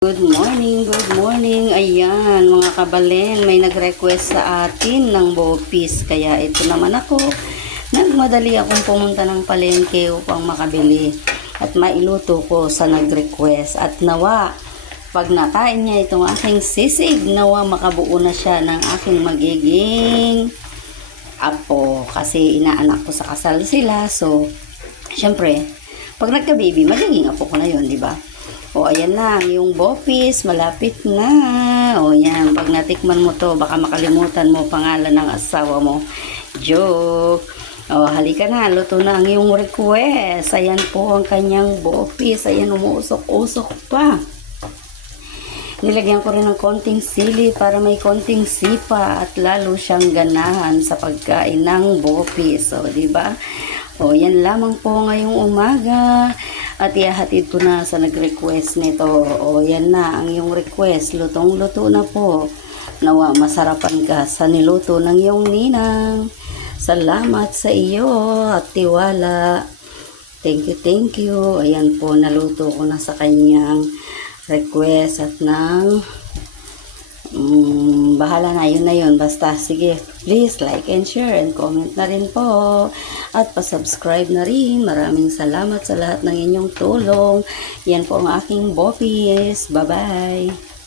Good morning. Ayan, mga kabalen, may nag-request sa atin ng bopis. Kaya ito naman ako, nagmadali akong pumunta ng palengke upang makabili at mailuto ko sa nag-request. At nawa, pag nakain niya itong aking sisig, nawa makabuo na siya ng aking magiging apo. Kasi inaanak ko sa kasal sila. So, syempre, pag nagka-baby, magiging apo ko na yun, di ba? O, ayan na, yung bopis, malapit na. O, yan, pag natikman mo to, baka makalimutan mo pangalan ng asawa mo. Joke. O, halika na, luto na ang iyong request. Ayan po ang kanyang bopis. Ayan, umuusok-usok pa. Nilagyan ko rin ng konting sili para may konting sipa at lalo siyang ganahan sa pagkain ng bopis. O, diba? O, yan lamang po ngayong umaga. At ihahatid ko na sa nag-request nito. O, yan na ang iyong request. Lutong-luto na po. Nawa, masarapan ka sa niluto ng iyong ninang. Salamat sa iyo at tiwala. Thank you. Ayan po, naluto ko na sa kanyang request at ng bahala na, yun na yun. Basta, sige, please like and share and comment na rin po. At pa-subscribe na rin. Maraming salamat sa lahat ng inyong tulong. Yan po ang aking bopis. Bye-bye.